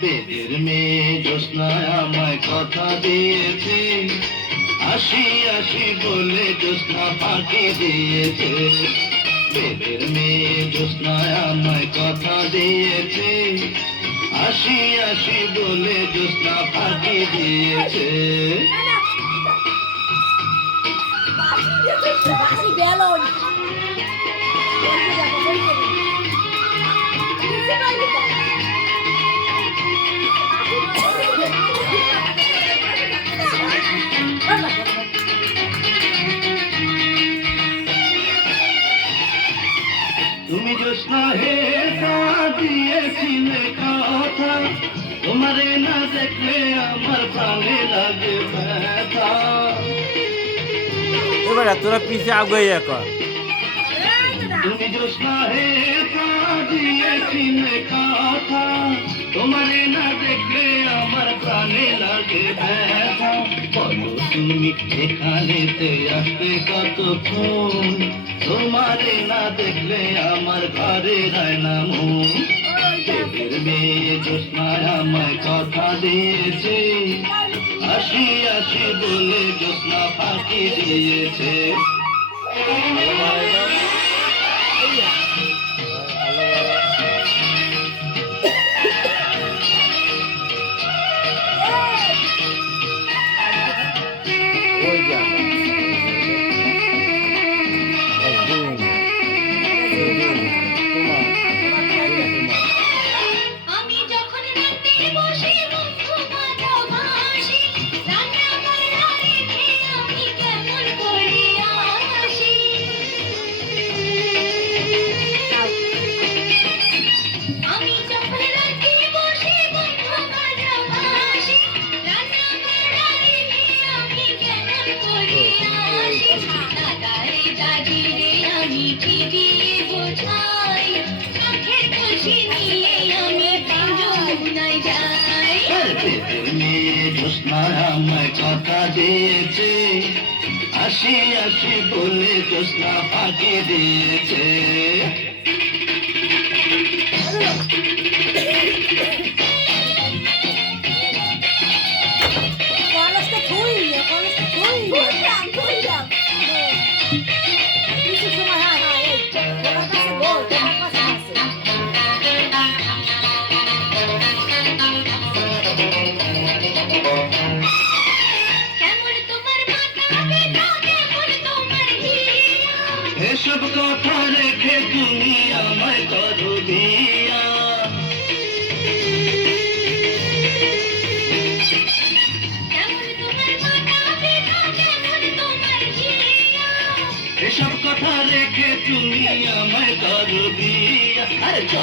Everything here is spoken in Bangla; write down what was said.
বেদের মেয়ে জ্যোৎস্নায় আমায় কথা দিয়েছে, আসি আসি বলে জ্যোৎস্না ফাঁকি দিয়েছে। বেদের মেয়ে জ্যোৎস্নায় আমায় কথা দিয়েছে, আসি আসি বলে জ্যোৎস্না ফাঁকি দিয়েছে। তুমি জ্যোৎস্না হে দিয়েছিলে কথা, তোমারে না দেখলে আমার প্রাণে লাগে ব্যথা। এবার তোরা পিছিয়ে আগে কর। তুমি জ্যোৎস্না হে দিয়েছিলে কথা, তোমারে না দেখলে আমার প্রাণে লাগে ব্যথা। বলো তুমি এখানেতে আসবে কতক্ষণ, তোমারে না দেখলে আমার ঘরে রায় না মন। দেবের মেয়ে জ্যোৎস্নায় আমায় কথা দিয়েছে, আসি আসি বলে জ্যোৎস্না ফাঁকি দিয়েছে। জ্যোৎস্নায় আমায় কথা দিয়েছে, আসি আসি বলে জ্যোৎস্না ফাঁকি দিয়েছে। এসব কথা রেখে তুমি আমায় করো বিয়া, এসব কথা রেখে তুমি আমায় করো বিয়া।